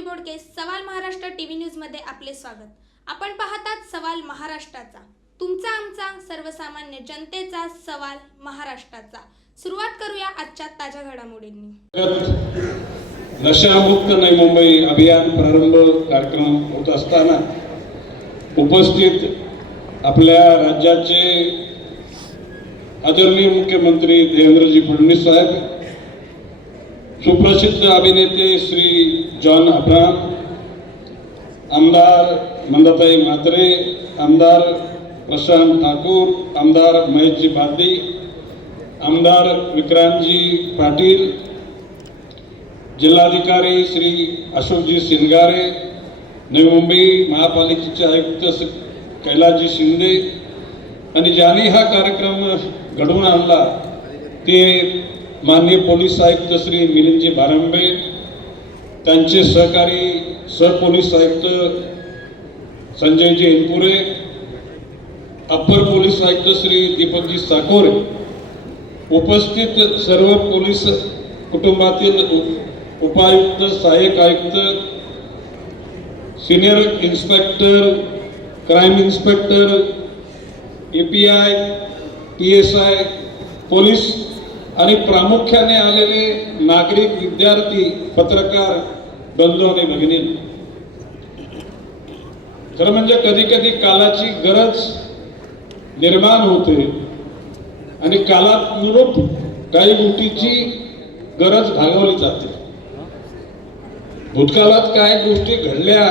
बोडके सवाल महाराष्ट्र टीव्ही न्यूजमध्ये आपले स्वागत. आपण पाहतात सवाल महाराष्ट्राचा. तुमचा आमचा सर्वसामान्य जनतेचा सवाल महाराष्ट्राचा. सुरुवात करूया आजच्या ताज्या घडामोडींनी. नशामुक्त नाही मुंबई अभियान प्रारंभ कार्यक्रम होत असताना उपस्थित आपल्या राज्याचे आदरणीय मुख्यमंत्री देवेंद्रजी फडणवीस साहेब सुप्रसिद्ध अभिनेते श्री जॉन अब्राम आमदार मंदाताई म्हात्रे आमदार प्रशांत ठाकूर आमदार महेशजी भादी आमदार विक्रांतजी पाटील जिल्हाधिकारी श्री अशोकजी सिंगारे नवी मुंबई महापालिकेचे आयुक्त स- कैलासजी शिंदे आणि ज्यांनी हा कार्यक्रम घडवून आणला ते माननीय पोलीस आयुक्त श्री मिलिंदजी बारंबे त्यांचे सहकारी सरपोलीस आयुक्त संजयजी इनपुरे अप्पर पोलीस आयुक्त श्री दीपकजी साकोरे उपस्थित सर्व पोलीस कुटुंबातील उपायुक्त सहाय्यक आयुक्त senior inspector crime inspector A P I P S I police आणि प्रामुख्याने आलेले नागरिक विद्यार्थी पत्रकार बंधू आणि भगिनी. खरं म्हणजे कधी कधी कालाची गरज निर्माण होते आणि कालानुरूप काही गोष्टीची गरज भागवली जाते. भूतकाळात काय गोष्टी घडल्या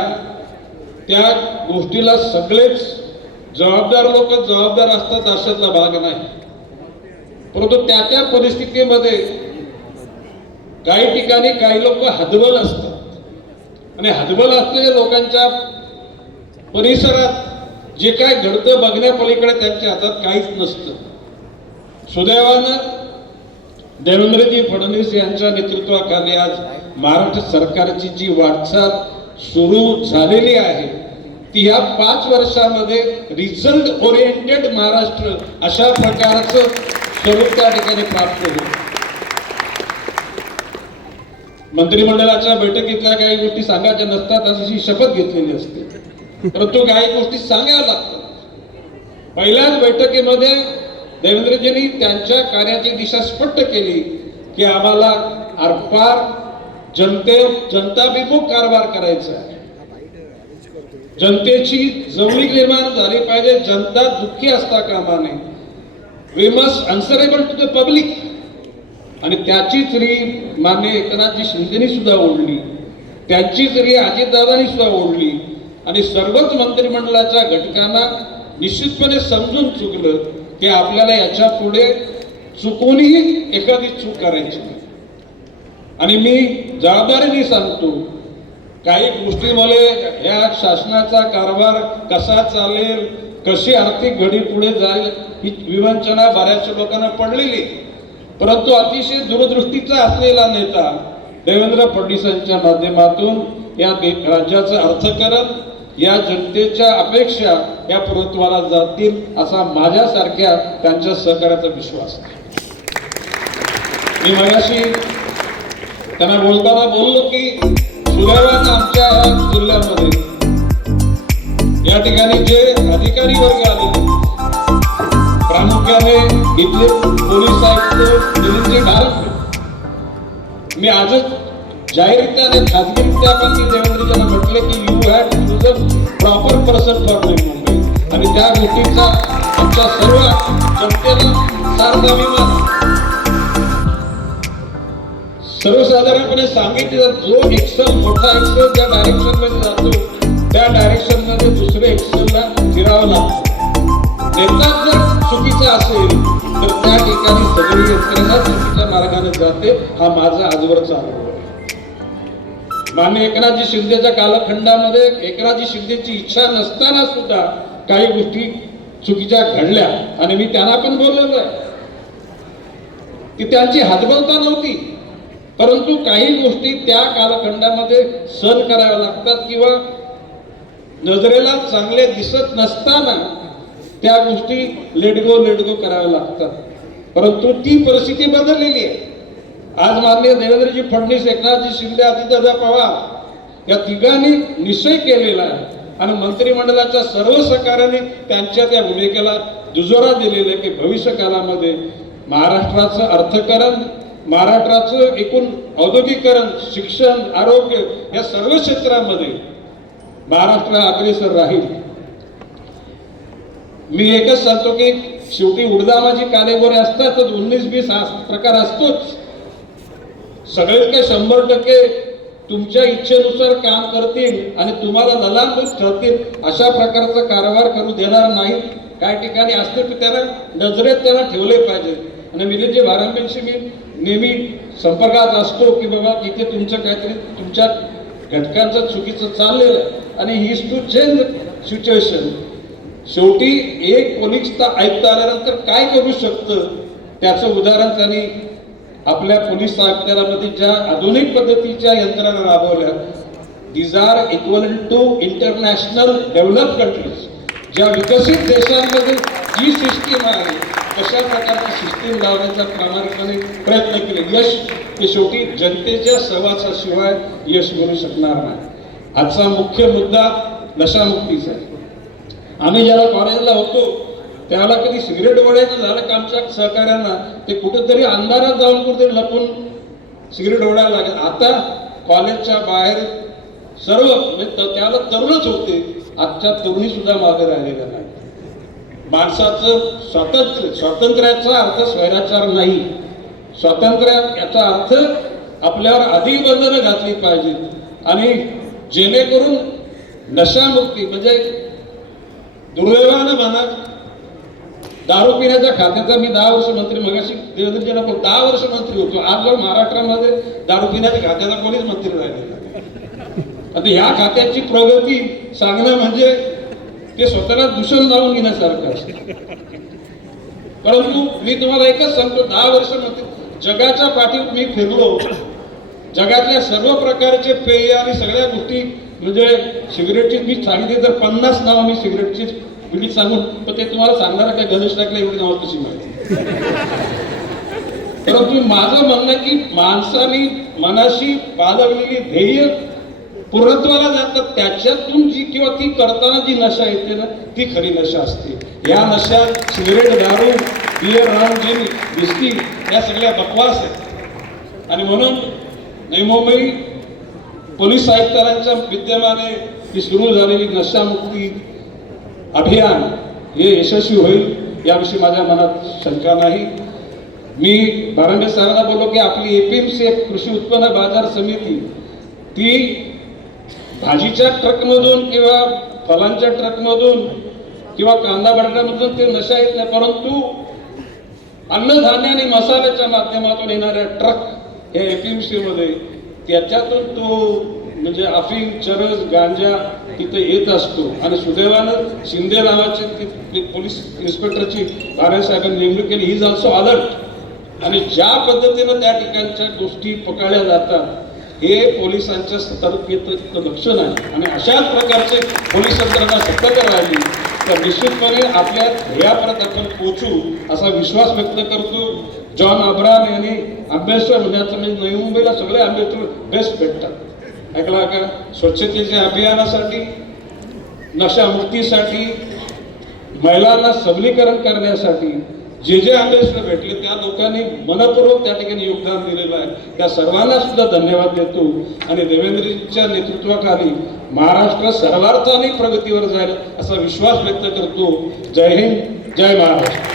त्या गोष्टीला सगळेच जबाबदार लोक जबाबदार असतात अशातला भाग नाही. परंतु त्या त्या परिस्थितीमध्ये काही ठिकाणी काही लोक हदबल असतात. आणि हदबल असलेल्या लोकांच्या परिसरात जे काय घडतं बघण्यापलीकडे त्यांच्या हातात काहीच नसतं. सुदैवानं देवेंद्रजी फडणवीस यांच्या नेतृत्वाखाली आज महाराष्ट्र सरकारची जी वाटचाल सुरू झालेली आहे ती या पाच वर्षामध्ये रिझल्ट ओरिएंटेड महाराष्ट्र अशा प्रकारचं स्वरूप त्या ठिकाणी प्राप्त होईल. मंत्रिमंडळाच्या बैठकीतल्या काही गोष्टी सांगायच्या नसतात अशी शपथ घेतलेली असते. परंतु काही गोष्टी सांगाव्या लागतात. पहिल्याच बैठकीमध्ये देवेंद्रजींनी त्यांच्या कार्याची दिशा स्पष्ट केली की आम्हाला आरपार जनते जनताभिमुख कारभार करायचा आहे. जनतेची जवळीक निर्माण झाली पाहिजे जनता दुःखी असता कामा नये. We must answerable to the public आणि त्याचीच री मान्य एकनाथजी शिंदेनी सुद्धा ओढली त्यांचीच री अजितदादांनी सुद्धा ओढली आणि सर्वच मंत्रिमंडळाच्या घटकांना निश्चितपणे समजून चुकलं की आपल्याला याच्यापुढे चुकूनही एखादी चूक करायची नाही. आणि मी जबाबदारीने सांगतो काही गोष्टीमुळे या शासनाचा कारभार कसा चालेल कशी आर्थिक घडी पुढे जाईल ही विवंचना बऱ्याचशा लोकांना पडलेली परंतु अतिशय दूरदृष्टीचा असलेला नेता देवेंद्र फडणवीसांच्या माध्यमातून या राज्याचं अर्थकरण या जनतेच्या अपेक्षा या पूर्णत्वाला जातील असा माझ्यासारख्या त्यांच्या सहकार्याचा विश्वास मी मगाशी त्यांना बोलताना बोललो की सुदैवानं आमच्या जिल्ह्यामध्ये या ठिकाणी जे अधिकारी वर्ग आले प्रामुख्याने इथले पोलीस आयुक्त मिलिंदजी डारक मी आजच जाहीररित्या आणि खाजगीरित्या पण मी देवेंद्रजींना म्हटले की you have to the proper person for Navi Mumbai आणि त्या गोष्टीचा आमच्या सर्व जनतेला सार्थ अभिमान सर्वसाधारणपणे सांगितलं जो एक्सल मोठा एक्सल ज्या डायरेक्शनमध्ये जातो त्या डायरेक्शनमध्ये दुसऱ्या एक्सलला फिरावं लागतं. नेता जर चुकीचा असेल तर त्या ठिकाणी सगळी यंत्रणा चुकीच्या मार्गाने जाते हा माझा आजवरचा अनुभव आहे. मान्य एकनाथजी शिंदेच्या कालखंडामध्ये एकनाथजी शिंदेची इच्छा नसताना सुद्धा काही गोष्टी चुकीच्या घडल्या आणि मी त्यांना पण बोललेलो आहे ती त्यांची हातबलता नव्हती परंतु काही गोष्टी त्या कालखंडामध्ये सहन कराव्या लागतात किंवा नजरेला चांगले दिसत नसताना त्या गोष्टी लेडगो लेडगो कराव्या लागतात. परंतु ती परिस्थिती बदललेली आहे. आज माननीय देवेंद्रजी फडणवीस एकनाथजी शिंदे आदित्यदा पवार या तिघांनी निश्चय केलेला आहे. आणि मंत्रिमंडळाच्या सर्व सहकार्याने त्यांच्या त्या भूमिकेला दुजोरा दिलेला आहे की भविष्य काळामध्ये महाराष्ट्राचं अर्थकरण महाराष्ट्राचं एकूण औद्योगिकरण शिक्षण आरोग्य या सर्व क्षेत्रामध्ये महाराष्ट्र अग्रेसर राहील. मी एकच सांगतो की शेवटी उडदामाची कालेगोरे असतातच उन्नीस बीस प्रकार असतोच. सगळे काही शंभर टक्के तुमच्या इच्छेनुसार काम करतील आणि तुम्हाला ललांबूत ठरतील. अशा प्रकारचा कारभार करू देणार नाही काय ठिकाणी असते की त्याला नजरेत त्याला ठेवले पाहिजे. आणि मिलिंदजी भारांबेंशी मी नेहमी संपर्कात असतो की बाबा इथे तुमचं काहीतरी तुमच्या घटकांचं चुकीचं चाललेलं आणि ही टू चेंज सिच्युएशन शेवटी एक पोलीस आयुक्त आल्यानंतर काय करू शकतं? त्याचं उदाहरण त्यांनी आपल्या पोलीस आयुक्तालयामध्ये ज्या आधुनिक पद्धतीच्या यंत्रणा राबवल्या these are equal to international develop countries ज्या विकसित देशांमध्ये जी सिस्टीम आहे तशा प्रकारची सिस्टीम लावण्याचा प्रामाणिकपणे प्रयत्न केले. यश हे शेवटी जनतेच्या सहवासाशिवाय यश मिळू शकणार नाही. आजचा मुख्य मुद्दा नशामुक्तीचा आहे. आम्ही ज्याला कॉलेजला होतो त्याला कधी सिगरेट ओढायचं झालं का आमच्या सहकाऱ्यांना ते कुठेतरी अंधारात जाऊन कुठेतरी लपून सिगरेट ओढायला लागेल. आता कॉलेजच्या बाहेर सर्व म्हणजे त्याला तरुणच होते. आजच्या तरुणी सुद्धा मागे राहिलेल्या नाही माणसाचं स्वातंत्र्य स्वातंत्र्याचा अर्थ स्वैराचार नाही. स्वातंत्र्य याचा अर्थ आपल्यावर अधिक बंधनं घातली पाहिजेत. आणि जेणेकरून नशामुक्ती म्हणजे दुर्दैवानं म्हणा दारू पिण्याच्या खात्याचा मी दहा वर्ष मंत्री मगाशी देवेंद्रजींना दहा वर्ष मंत्री होतो. आज महाराष्ट्रामध्ये दारू पिण्याच्या खात्याचा कोणीच मंत्री राहिले आता ह्या खात्याची प्रगती सांगणं म्हणजे ते स्वतःला दूषण लावून घेण्यासारखं असतं. परंतु मी तुम्हाला एकच सांगतो दहा वर्ष मंत्री जगाच्या पाठीत मी फिरलो. जगातल्या सर्व प्रकारचे पेय आणि सगळ्या गोष्टी म्हणजे सिगरेटची मी सांगितली तर पन्नास नाव मी सिगरेटची बिडी सांगून पण ते तुम्हाला सांगणार काय गणेश टाकले एवढी नाव कशी माहिती परंतु माझं म्हणणं आहे की माणसाने मनाशी बाळगलेली ध्येय पूर्णत्वाला जातात त्याच्यातून जी किंवा ती करताना जी नशा येते ना ती खरी नशा असते. या नशात सिगरेट दारू बियर राम जिन विस्की या सगळ्या बकवास आहेत. आणि म्हणून नवी मुंबई पोलीस आयुक्तांच्या विद्यमाने ही सुरू झालेली नशामुक्ती अभियान हे यशस्वी होईल याविषयी माझ्या मनात शंका नाही. मी बारांबे साहेबांना बोललो की आपली एपीएमसी कृषी उत्पन्न बाजार समिती ती भाजीच्या ट्रकमधून किंवा फलांच्या ट्रकमधून किंवा कांदा बटाट्यामधून ते नशा येत नाही परंतु अन्नधान्य आणि मसाल्याच्या माध्यमातून येणाऱ्या ट्रक हे एपीएमसी मध्ये त्याच्यातून तो म्हणजे अफीम चरस गांजा तिथे येत असतो. आणि सुदैवानं शिंदे नावाचे पोलीस इन्स्पेक्टरची साहेबांनी नेमणूक केली. ही इज ऑल्सो अलर्ट आणि ज्या पद्धतीनं त्या ठिकाणच्या गोष्टी पकडल्या जातात हे पोलिसांच्या सतर्कतेचं लक्षण आहे. आणि अशाच प्रकारचे पोलीस यंत्रणा सतर्क राहिली तर निश्चितपणे आपल्या ध्येयापर्यंत आपण पोचू असा विश्वास व्यक्त करतो. जॉन अब्राम यांनी अभ्यासवर होण्याचं म्हणजे नवी मुंबईला सगळे आंबेडकर बेस्ट भेटतात. ऐकला का स्वच्छतेच्या अभियानासाठी नशामुक्तीसाठी महिलांना सबलीकरण करण्यासाठी जे जे आंबेडकर भेटले त्या लोकांनी मनपूर्वक त्या ठिकाणी योगदान दिलेलं आहे. त्या सर्वांना सुद्धा धन्यवाद देतो. आणि देवेंद्रजींच्या नेतृत्वाखाली महाराष्ट्र सर्वार्थाने प्रगतीवर जाईल असा विश्वास व्यक्त करतो. जय हिंद जय महाराष्ट्र.